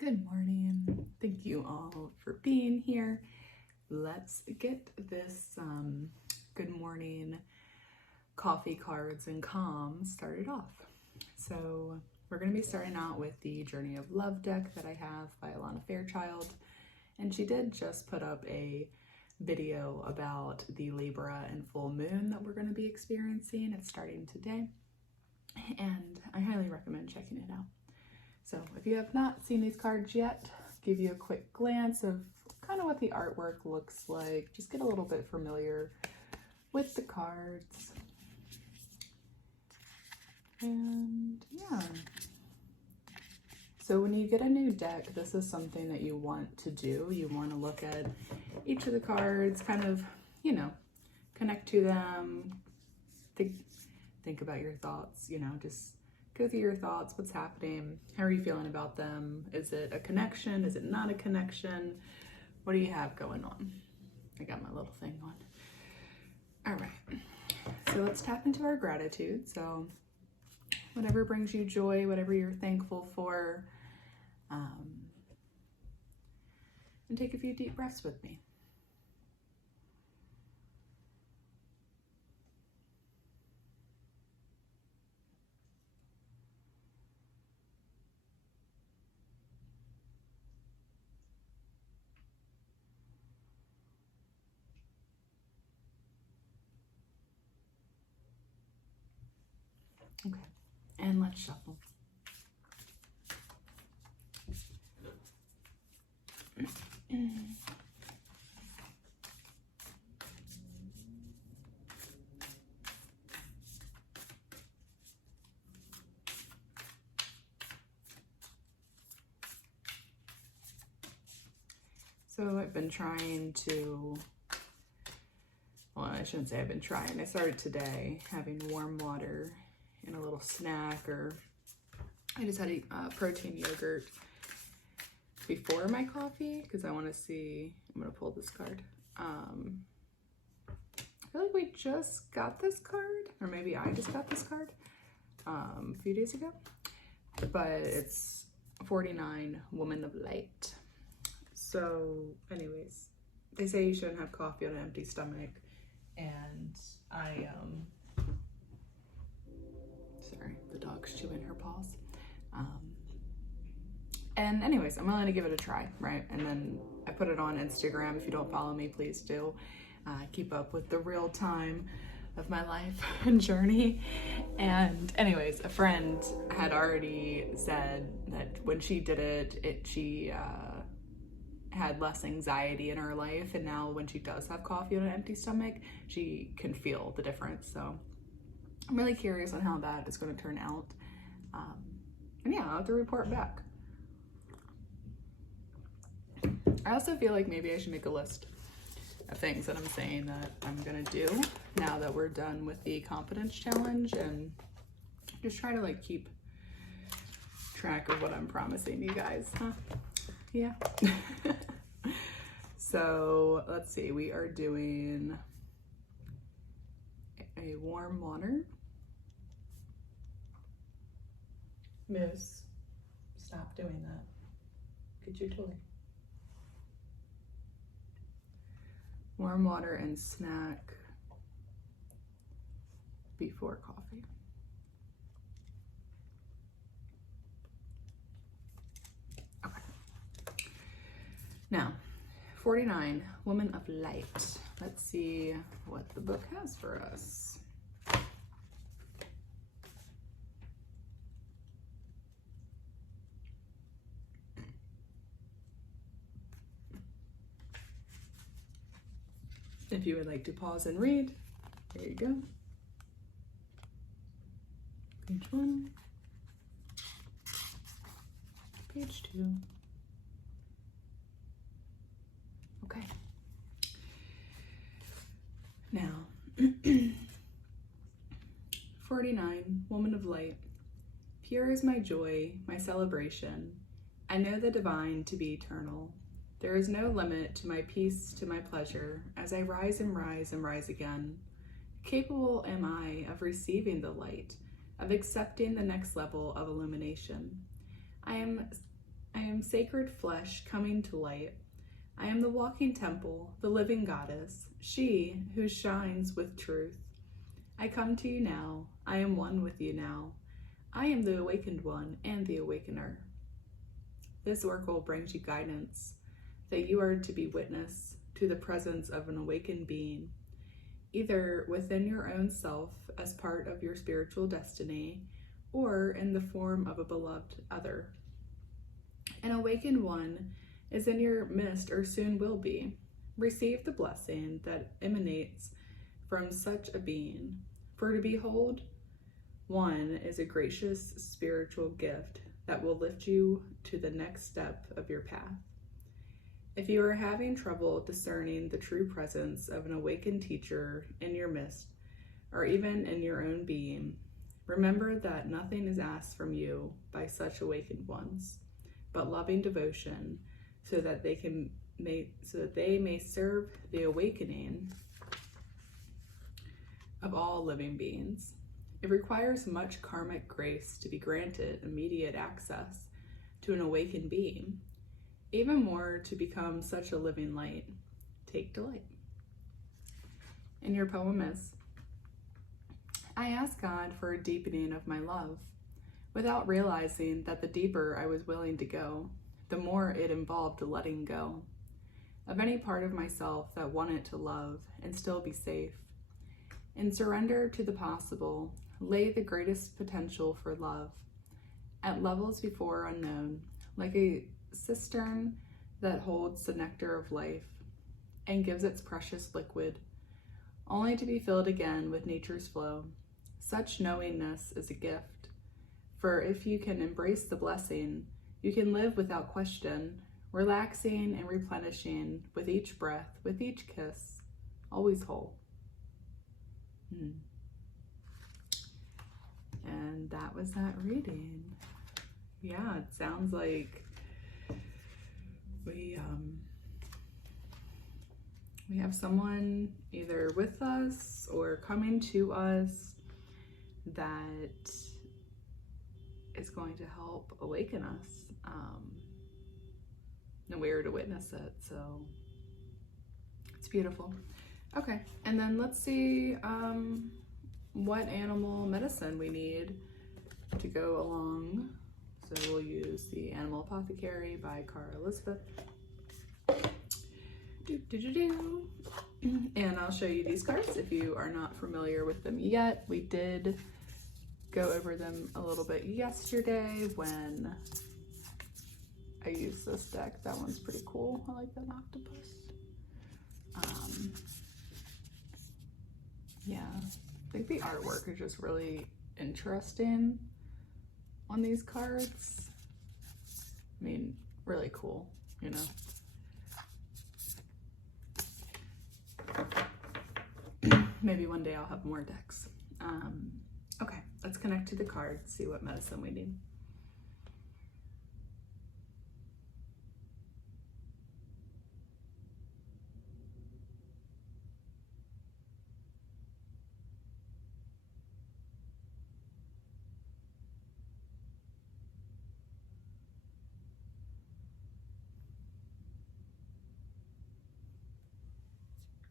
Good morning. Thank you all for being here. Let's get this good morning coffee cards and calm started off. So we're going to be starting out with the Journey of Love deck that I have by Alana Fairchild. And she did just put up a video about the Libra and full moon that we're going to be experiencing. It's starting today. And I highly recommend checking it out. So if you have not seen these cards yet, give you a quick glance of kind of what the artwork looks like. Just get a little bit familiar with the cards. And yeah. So when you get a new deck, this is something that you want to do. You want to look at each of the cards, kind of, connect to them, think about your thoughts, just go through your thoughts. What's happening? How are you feeling about them? Is it a connection? Is it not a connection? What do you have going on? I got my little thing on. All right. So let's tap into our gratitude. So whatever brings you joy, whatever you're thankful for, and take a few deep breaths with me. Okay, and let's shuffle. So I've been trying to, well, I shouldn't say I've been trying. I started today having warm water and a little snack, or I just had a protein yogurt before my coffee because I want to see. I'm going to pull this card. I feel like we just got this card, or maybe I just got this card a few days ago, but it's 49 Woman of Light. So anyways, they say you shouldn't have coffee on an empty stomach, and sorry, the dog's chewing her paws. And anyways, I'm willing to give it a try, right? And then I put it on Instagram. If you don't follow me, please do. Keep up with the real time of my life and journey. And anyways, a friend had already said that when she did it, she had less anxiety in her life. And now when she does have coffee on an empty stomach, she can feel the difference. So I'm really curious on how that is going to turn out. And yeah, I'll have to report back. I also feel like maybe I should make a list of things that I'm saying that I'm going to do now that we're done with the confidence challenge, and just try to keep track of what I'm promising you guys, huh? Yeah. So let's see, we are doing a warm water. Miss, stop doing that. Get your toy. Warm water and snack before coffee. Okay. Now, 49, Woman of Light. Let's see what the book has for us. If you would like to pause and read, there you go. Page 1, page 2. Okay. Now, 49, Woman of Light. Pure is my joy, my celebration. I know the divine to be eternal. There is no limit to my peace, to my pleasure, as I rise and rise and rise again. Capable am I of receiving the light, of accepting the next level of illumination. I am I am sacred flesh coming to light. I am the walking temple, the living goddess, she who shines with truth. I come to you now. I am one with you now. I am the awakened one and the awakener. This oracle brings you guidance that you are to be witness to the presence of an awakened being, either within your own self as part of your spiritual destiny or in the form of a beloved other. An awakened one is in your midst or soon will be. Receive the blessing that emanates from such a being. For to behold one is a gracious spiritual gift that will lift you to the next step of your path. If you are having trouble discerning the true presence of an awakened teacher in your midst, or even in your own being, remember that nothing is asked from you by such awakened ones, but loving devotion, so that they may serve the awakening of all living beings. It requires much karmic grace to be granted immediate access to an awakened being, even more to become such a living light. Take delight. And your poem is, I asked God for a deepening of my love, without realizing that the deeper I was willing to go, the more it involved letting go of any part of myself that wanted to love and still be safe. In surrender to the possible lay the greatest potential for love, at levels before unknown, like a cistern that holds the nectar of life and gives its precious liquid, only to be filled again with nature's flow. Such knowingness is a gift, for if you can embrace the blessing, you can live without question, relaxing and replenishing with each breath, with each kiss, always whole. And that was that reading. Yeah, it sounds like we have someone either with us or coming to us that is going to help awaken us. And we're to witness it, so it's beautiful. Okay, and then let's see what animal medicine we need to go along. So we'll use the Animal Apothecary by Cara Elizabeth. And I'll show you these cards if you are not familiar with them yet. We did go over them a little bit yesterday when I used this deck. That one's pretty cool. I like that octopus. Yeah, I think the artwork is just really interesting on these cards. I mean, really cool, you know. Maybe one day I'll have more decks. Okay, let's connect to the cards, see what medicine we need.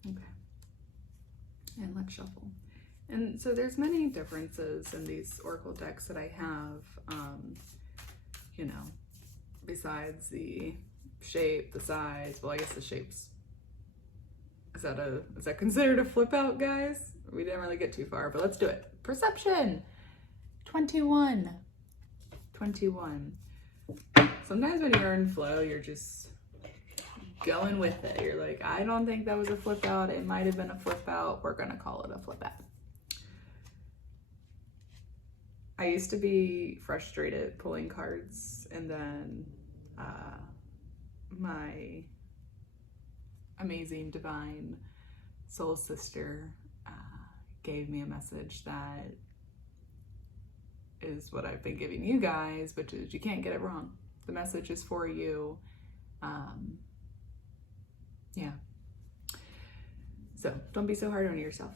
Okay, and let's shuffle. And so there's many differences in these oracle decks that I have, you know, besides the shape, the size. Well, I guess the shapes, is that considered a flip out, guys? We didn't really get too far, but let's do it. Perception, 21. Sometimes when you're in flow, you're just going with it. You're like, I don't think that was a flip out. It might have been a flip out. We're gonna call it a flip out. I used to be frustrated pulling cards, and then my amazing divine soul sister gave me a message that is what I've been giving you guys, which is you can't get it wrong. The message is for you. Yeah. So don't be so hard on yourself.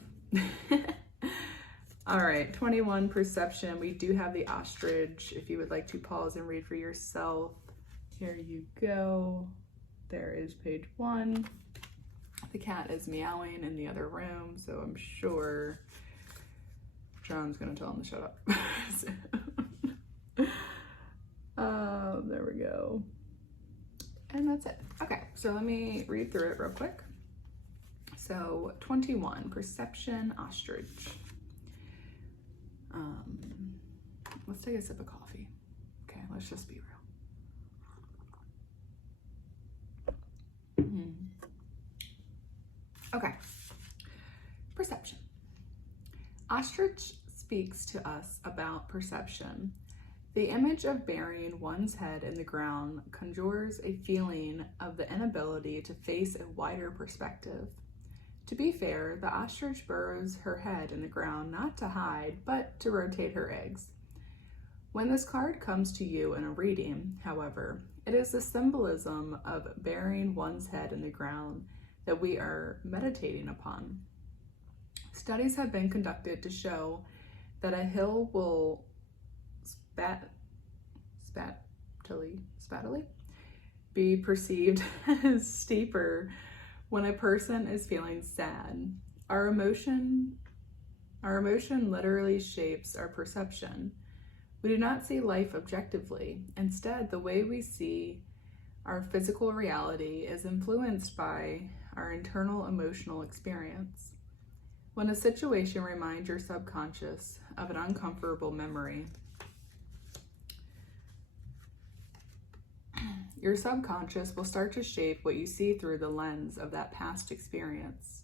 All right, 21 perception. We do have the ostrich if you would like to pause and read for yourself. Here you go. There is page 1. The cat is meowing in the other room, so I'm sure John's gonna tell him to shut up. There we go. And that's it. Okay, so let me read through it real quick. So 21, perception, ostrich. Let's take a sip of coffee. Okay, let's just be real. Okay, perception. Ostrich speaks to us about perception. The image of burying one's head in the ground conjures a feeling of the inability to face a wider perspective. To be fair, the ostrich burrows her head in the ground not to hide, but to rotate her eggs. When this card comes to you in a reading, however, it is the symbolism of burying one's head in the ground that we are meditating upon. Studies have been conducted to show that a hill will spatily be perceived as steeper when a person is feeling sad. Our emotion literally shapes our perception. We do not see life objectively. Instead, the way we see our physical reality is influenced by our internal emotional experience. When a situation reminds your subconscious of an uncomfortable memory, your subconscious will start to shape what you see through the lens of that past experience.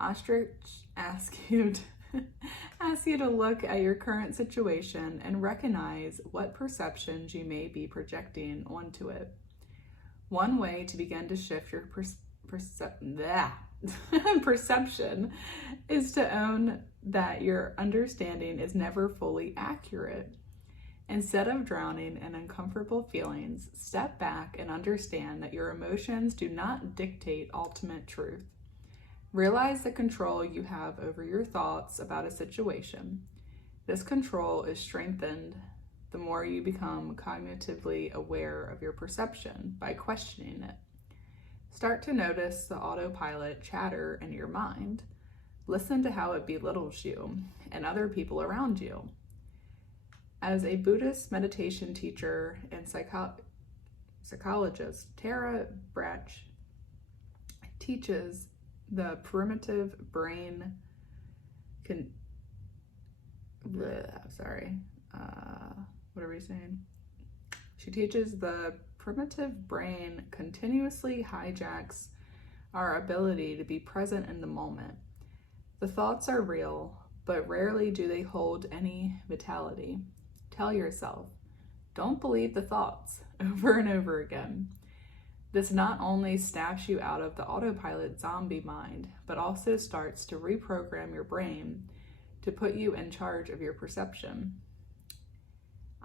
Ostrich asks you to look at your current situation and recognize what perceptions you may be projecting onto it. One way to begin to shift your perception is to own that your understanding is never fully accurate. Instead of drowning in uncomfortable feelings, step back and understand that your emotions do not dictate ultimate truth. Realize the control you have over your thoughts about a situation. This control is strengthened the more you become cognitively aware of your perception by questioning it. Start to notice the autopilot chatter in your mind. Listen to how it belittles you and other people around you. As a Buddhist meditation teacher and psychologist, Tara Brach teaches the primitive brain what are we saying? She teaches the primitive brain continuously hijacks our ability to be present in the moment. The thoughts are real, but rarely do they hold any vitality. Tell yourself, don't believe the thoughts, over and over again. This not only snaps you out of the autopilot zombie mind, but also starts to reprogram your brain to put you in charge of your perception.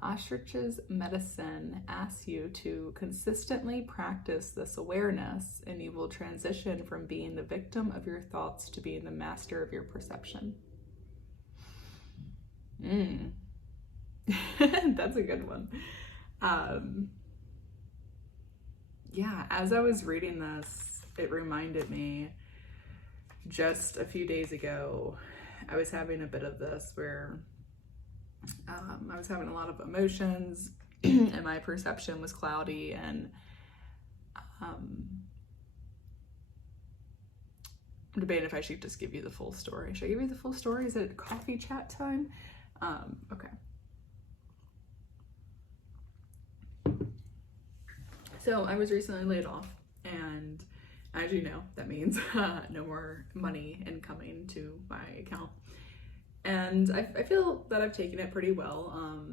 Ostrich's medicine asks you to consistently practice this awareness, and you will transition from being the victim of your thoughts to being the master of your perception. That's a good one. Yeah, as I was reading this, it reminded me just a few days ago, I was having a bit of this where I was having a lot of emotions and my perception was cloudy, and I'm debating if I should just give you the full story. Should I give you the full story? Is it coffee chat time? Okay. So I was recently laid off, and as you know, that means no more money incoming to my account. And I feel that I've taken it pretty well.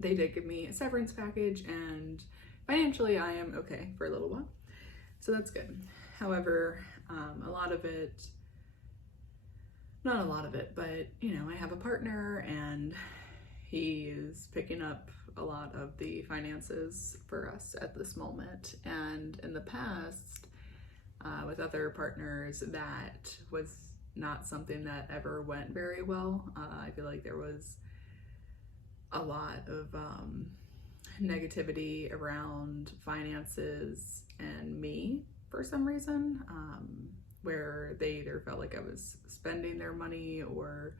They did give me a severance package, and financially I am okay for a little while. So that's good. However, a lot of it, not a lot of it, but you know, I have a partner and he is picking up a lot of the finances for us at this moment. And in the past, with other partners, that was not something that ever went very well. I feel like there was a lot of negativity around finances and me for some reason, where they either felt like I was spending their money or,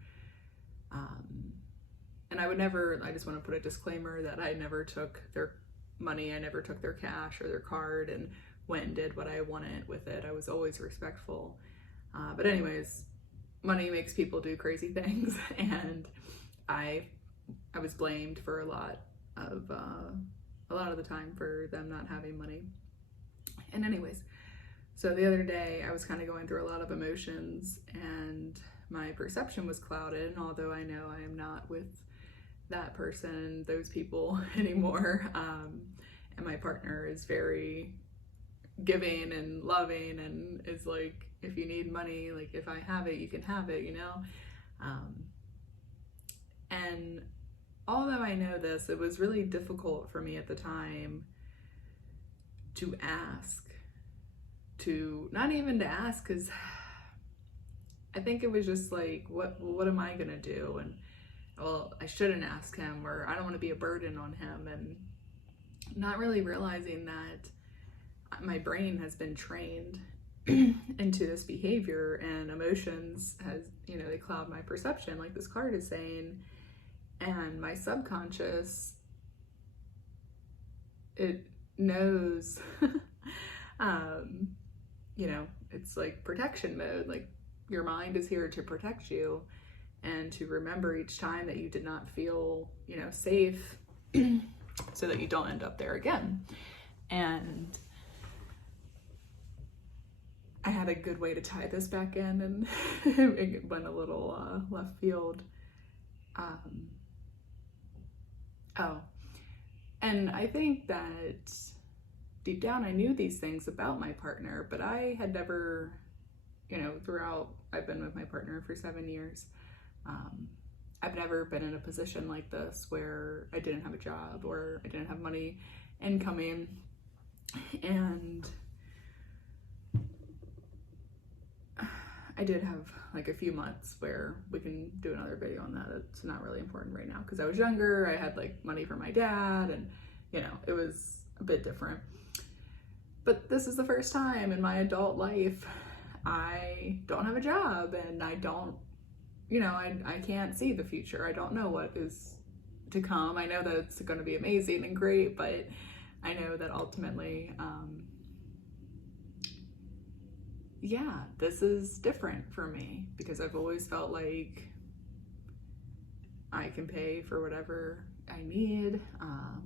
and I just want to put a disclaimer that I never took their money, I never took their cash or their card and went and did what I wanted with it. I was always respectful. But anyways, money makes people do crazy things, and I was blamed for a lot of the time for them not having money. And anyways, so the other day I was kind of going through a lot of emotions, and my perception was clouded. And although I know I am not with that person, those people anymore, and my partner is very giving and loving and is like, if you need money, like if I have it, you can have it, you know? And although I know this, it was really difficult for me at the time to ask, not even to ask, because I think it was just like, what am I gonna do? And well, I shouldn't ask him, or I don't want to be a burden on him, and not really realizing that my brain has been trained into this behavior, and emotions has, they cloud my perception, like this card is saying, and my subconscious, it knows, it's like protection mode, like your mind is here to protect you and to remember each time that you did not feel, safe, so that you don't end up there again. And I had a good way to tie this back in, and it went a little left field. And I think that deep down I knew these things about my partner, but I had never, throughout, I've been with my partner for 7 years. I've never been in a position like this where I didn't have a job or I didn't have money incoming. And I did have like a few months where we can do another video on that. It's not really important right now because I was younger. I had like money from my dad, and it was a bit different. But this is the first time in my adult life I don't have a job, and I don't, I can't see the future. I don't know what is to come. I know that it's going to be amazing and great, but I know that ultimately, this is different for me because I've always felt like I can pay for whatever I need.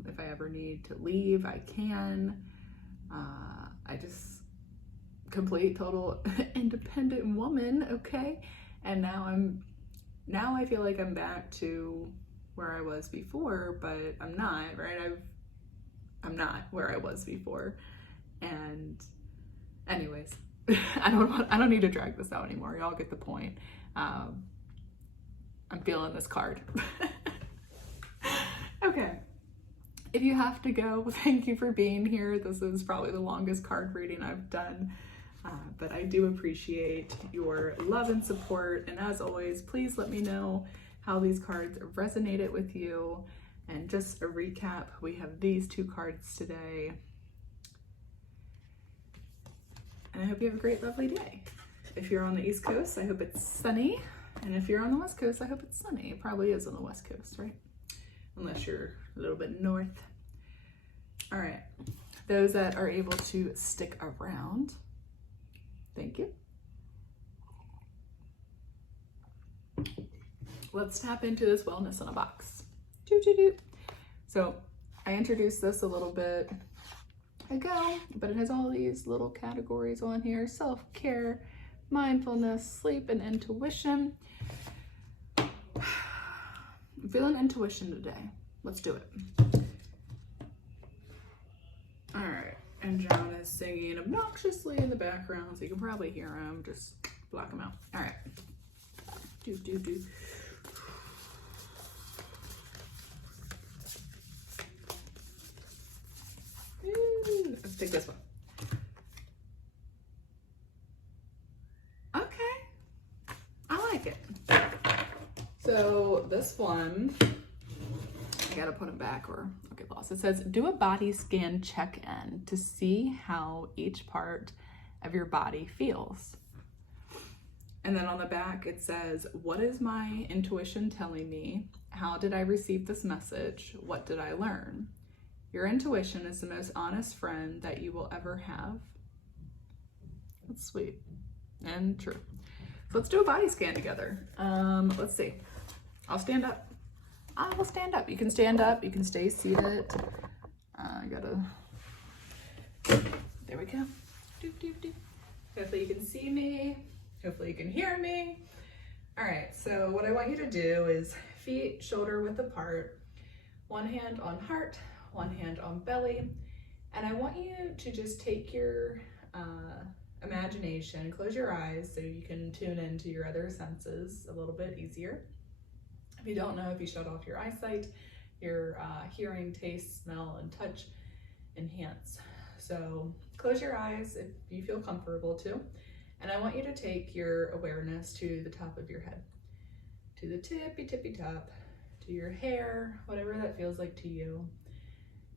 If I ever need to leave, I can. I just complete total independent woman, okay? And now I feel like I'm back to where I was before, but I'm not, right? I'm not where I was before. And anyways, I don't need to drag this out anymore. Y'all get the point. I'm feeling this card. Okay. If you have to go, thank you for being here. This is probably the longest card reading I've done. But I do appreciate your love and support. And as always, please let me know how these cards resonated with you. And just a recap, we have these 2 cards today. And I hope you have a great, lovely day. If you're on the East Coast, I hope it's sunny. And if you're on the West Coast, I hope it's sunny. It probably is on the West Coast, right? Unless you're a little bit north. All right. Those that are able to stick around, thank you. Let's tap into this wellness in a box. So I introduced this a little bit ago, but it has all these little categories on here: self-care, mindfulness, sleep, and intuition. I'm feeling intuition today. Let's do it. All right, and John is singing obnoxiously in the background, so you can probably hear him. Just block him out. All right. Let's take this one. Okay, I like it. So this one I gotta put them back or I'll get lost. It says, do a body scan check-in to see how each part of your body feels. And then on the back it says, what is my intuition telling me? How did I receive this message? What did I learn? Your intuition is the most honest friend that you will ever have. That's sweet and true. So let's do a body scan together. Let's see. I'll stand up. I will stand up. You can stand up. You can stay seated. There we go. Doop, doop, doop. Hopefully you can see me. Hopefully you can hear me. All right, so what I want you to do is feet shoulder width apart, one hand on heart, one hand on belly, and I want you to just take your imagination, close your eyes so you can tune into your other senses a little bit easier. If you don't know, if you shut off your eyesight, your hearing, taste, smell, and touch enhance. So close your eyes if you feel comfortable to. And I want you to take your awareness to the top of your head, to the tippy top, to your hair, whatever that feels like to you.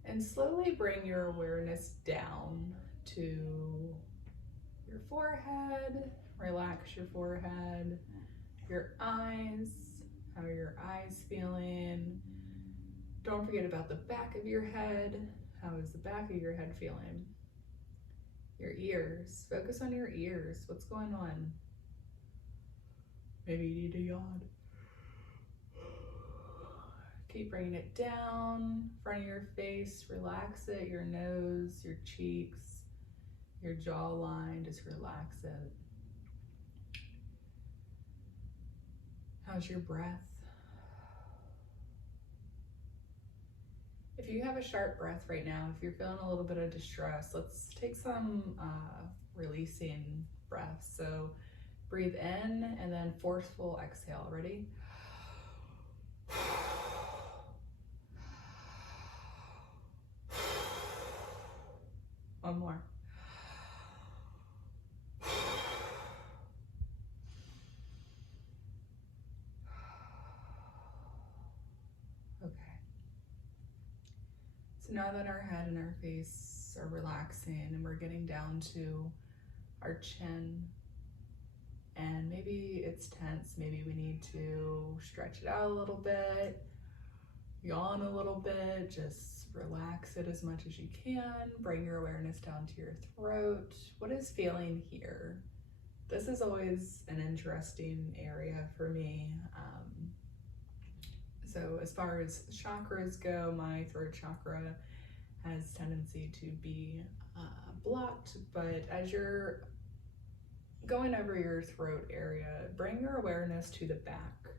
And slowly bring your awareness down to your forehead. Relax your forehead, your eyes. How are your eyes feeling? Don't forget about the back of your head. How is the back of your head feeling? Your ears. Focus on your ears. What's going on? Maybe you need a yawn. Keep bringing it down, front of your face. Relax it. Your nose, your cheeks, your jawline. Just relax it. How's your breath? If you have a sharp breath right now, if you're feeling a little bit of distress, let's take some releasing breaths. So breathe in and then forceful exhale. Ready? One more. So now that our head and our face are relaxing and we're getting down to our chin, and maybe it's tense, maybe we need to stretch it out a little bit, yawn a little bit, just relax it as much as you can. Bring your awareness down to your throat. What is feeling here? This is always an interesting area for me. So as far as chakras go, my throat chakra has tendency to be blocked, but as you're going over your throat area, bring your awareness to the back.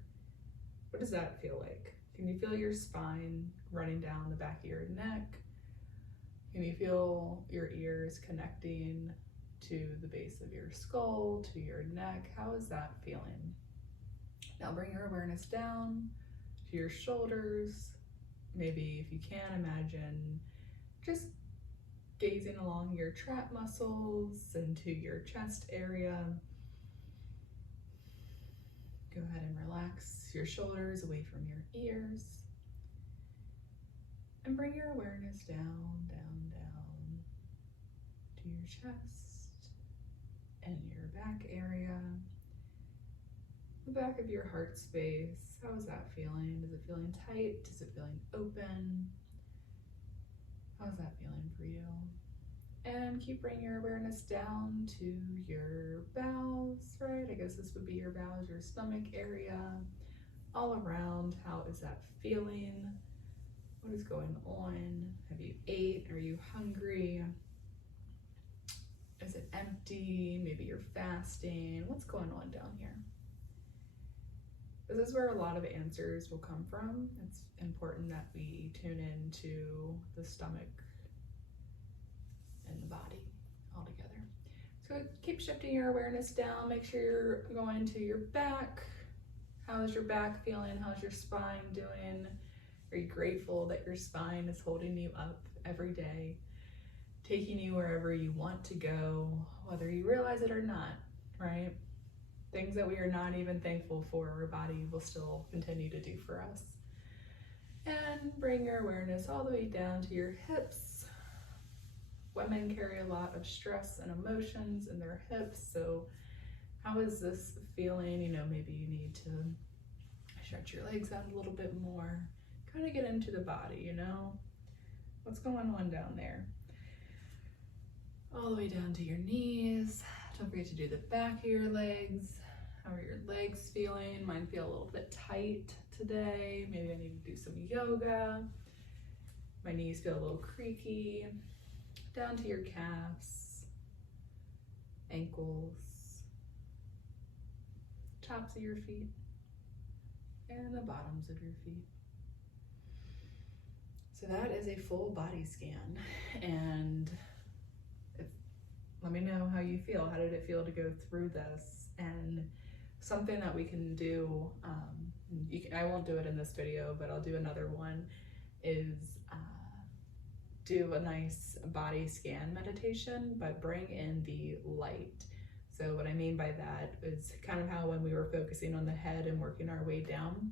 What does that feel like? Can you feel your spine running down the back of your neck? Can you feel your ears connecting to the base of your skull, to your neck? How is that feeling? Now bring your awareness down to your shoulders. Maybe if you can, imagine just gazing along your trap muscles into your chest area. Go ahead and relax your shoulders away from your ears. And bring your awareness down, down, down to your chest and your back area. The back of your heart space. How is that feeling? Is it feeling tight? Is it feeling open? How's that feeling for you? And keep bringing your awareness down to your bowels, right? I guess this would be your bowels, your stomach area, all around. How is that feeling? What is going on? Have you ate? Are you hungry? Is it empty? Maybe you're fasting. What's going on down here? This is where a lot of answers will come from. It's important that we tune into the stomach and the body all together. So keep shifting your awareness down. Make sure you're going to your back. How is your back feeling? How's your spine doing? Are you grateful that your spine is holding you up every day, taking you wherever you want to go, whether you realize it or not, right? Things that we are not even thankful for, our body will still continue to do for us. And bring your awareness all the way down to your hips. Women carry a lot of stress and emotions in their hips, so how is this feeling? You know, maybe you need to stretch your legs out a little bit more, kind of get into the body, you know? What's going on down there? All the way down to your knees. Don't forget to do the back of your legs. How are your legs feeling? Mine feel a little bit tight today. Maybe I need to do some yoga. My knees feel a little creaky. Down to your calves, ankles, tops of your feet, and the bottoms of your feet. So that is a full body scan, and let me know how you feel. How did it feel to go through this? And something that we can do, I won't do it in this video, but I'll do another one, is do a nice body scan meditation, but bring in the light. So what I mean by that is kind of how when we were focusing on the head and working our way down,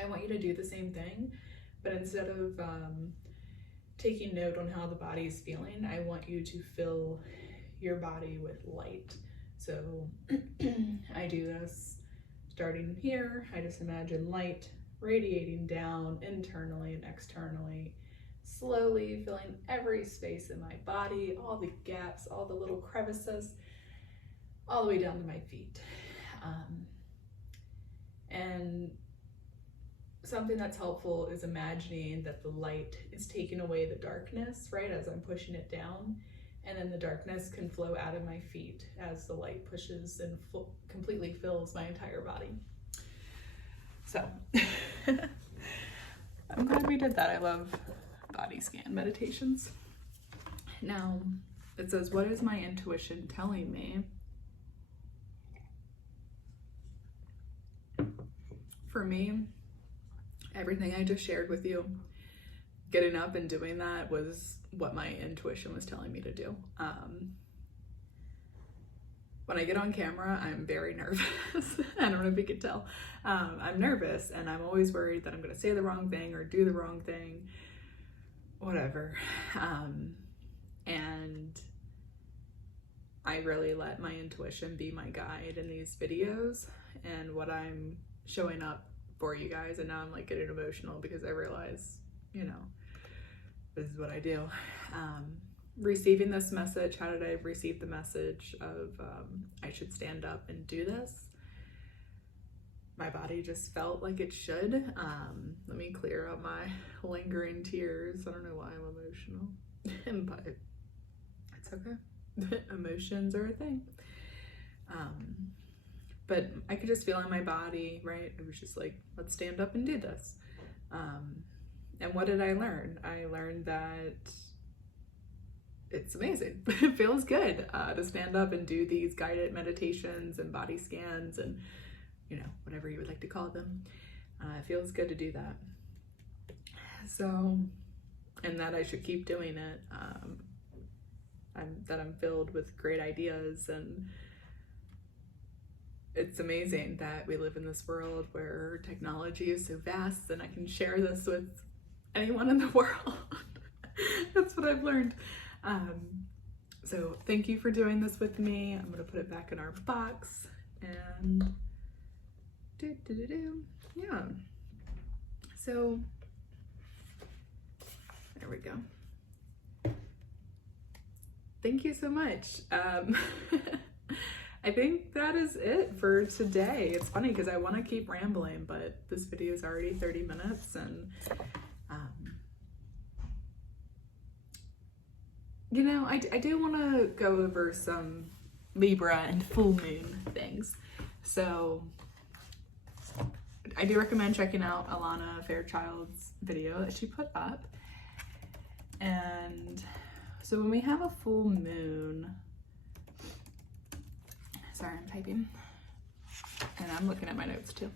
I want you to do the same thing, but instead of taking note on how the body is feeling, I want you to fill your body with light. So I do this starting here. I just imagine light radiating down internally and externally, slowly filling every space in my body, all the gaps, all the little crevices, all the way down to my feet. And something that's helpful is imagining that the light is taking away the darkness, right, as I'm pushing it down, and then the darkness can flow out of my feet as the light pushes and completely fills my entire body. So I'm glad we did that. I love body scan meditations. Now it says, what is my intuition telling me? For me, everything I just shared with you, getting up and doing that was what my intuition was telling me to do. When I get on camera, I'm very nervous. I don't know if you can tell. I'm nervous, and I'm always worried that I'm going to say the wrong thing or do the wrong thing, whatever. And I really let my intuition be my guide in these videos and what I'm showing up for you guys. And now I'm like getting emotional because I realize, you know, this is what I do. Receiving this message, how did I receive the message of I should stand up and do this? My body just felt like it should. Let me clear up my lingering tears. I don't know why I'm emotional, but it's okay. Emotions are a thing. But I could just feel in my body, right? It was just like, let's stand up and do this. And what did I learn? I learned that it's amazing. It feels good to stand up and do these guided meditations and body scans and, you know, whatever you would like to call them. It feels good to do that. So, and that I should keep doing it. I'm filled with great ideas, and it's amazing that we live in this world where technology is so vast and I can share this with anyone in the world. That's what I've learned. So thank you for doing this with me. I'm gonna put it back in our box and yeah. So there we go. Thank you so much. I think that is it for today. It's funny because I want to keep rambling, but this video is already 30 minutes, and you know, I do want to go over some Libra and full moon things. So I do recommend checking out Alana Fairchild's video that she put up. And so when we have a full moon, sorry, I'm typing, and I'm looking at my notes too.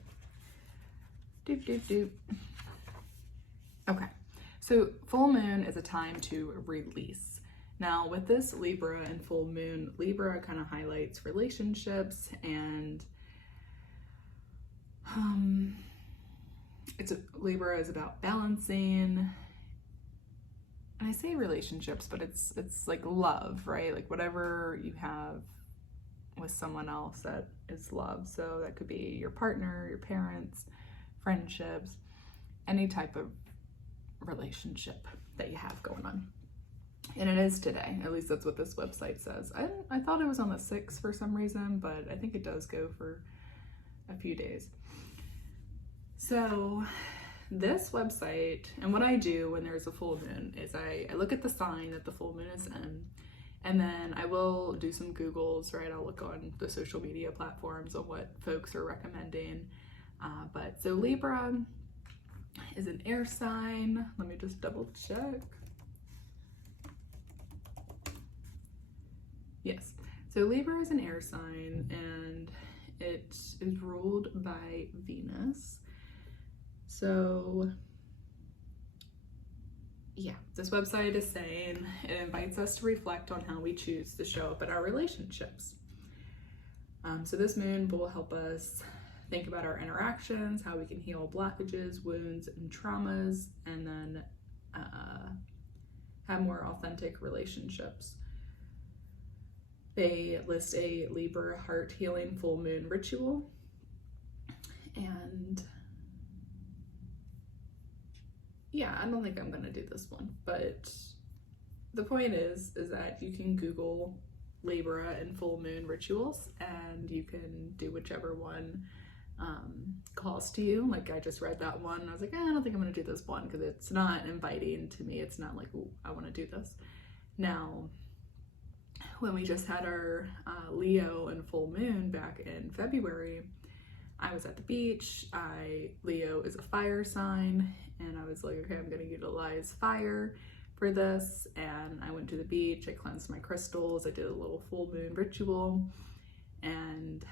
Okay, so full moon is a time to release. Now with this Libra and full moon, Libra kind of highlights relationships and Libra is about balancing, and I say relationships, but it's like love, right? Like whatever you have with someone else that is love. So that could be your partner, your parents, friendships, any type of relationship that you have going on. And it is today, at least that's what this website says. I thought it was on the 6th for some reason, but I think it does go for a few days. So this website, and what I do when there's a full moon is I look at the sign that the full moon is in, and then I will do some Googles, right? I'll look on the social media platforms on what folks are recommending. But so Libra is an air sign. Let me just double check. Yes, so Libra is an air sign, and it is ruled by Venus. So yeah, this website is saying it invites us to reflect on how we choose to show up in our relationships. So this moon will help us think about our interactions, how we can heal blockages, wounds, and traumas, and then have more authentic relationships. They list a Libra heart healing full moon ritual, and yeah, I don't think I'm gonna do this one, but the point is that you can Google Libra and full moon rituals, and you can do whichever one calls to you. Like I just read that one, and I was like, I don't think I'm gonna do this one because it's not inviting to me. It's not like, ooh, I want to do this. Now, when we just had our Leo and full moon back in February, I was at the beach. Leo is a fire sign, and I was like, okay, I'm gonna utilize fire for this. And I went to the beach, I cleansed my crystals, I did a little full moon ritual, and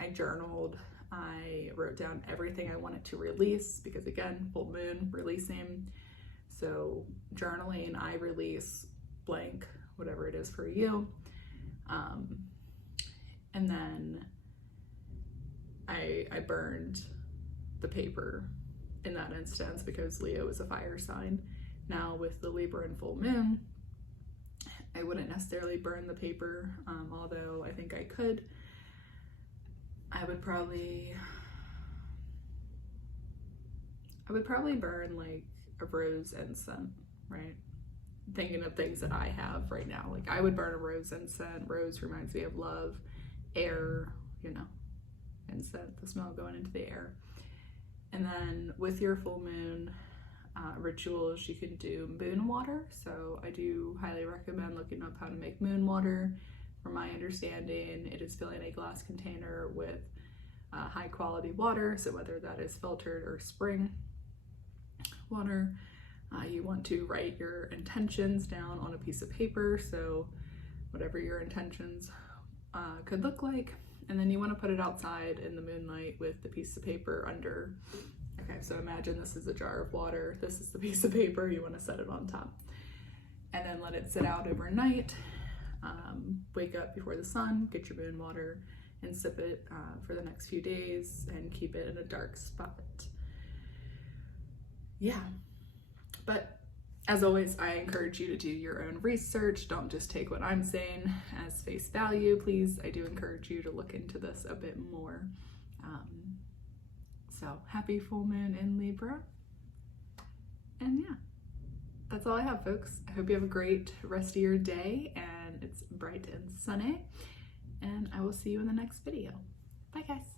I journaled. I wrote down everything I wanted to release, because again, full moon, releasing. So journaling, I release blank, whatever it is for you. And then I burned the paper in that instance because Leo is a fire sign. Now with the Libra and full moon, I wouldn't necessarily burn the paper, although I think I could. I would probably burn like a rose incense, right? Thinking of things that I have right now. Like I would burn a rose incense. Rose reminds me of love, air, you know, incense, the smell going into the air. And then with your full moon rituals, you can do moon water. So I do highly recommend looking up how to make moon water. From my understanding, it is filling a glass container with high quality water. So whether that is filtered or spring water, you want to write your intentions down on a piece of paper. So whatever your intentions could look like. And then you want to put it outside in the moonlight with the piece of paper under. Okay, so imagine this is a jar of water. This is the piece of paper. You want to set it on top. And then let it sit out overnight. Wake up before the sun, get your moon water, and sip it for the next few days, and keep it in a dark spot. Yeah, but as always, I encourage you to do your own research. Don't just take what I'm saying as face value, please. I do encourage you to look into this a bit more. So happy full moon in Libra. And yeah, that's all I have, folks. I hope you have a great rest of your day, and it's bright and sunny. And I will see you in the next video. Bye, guys.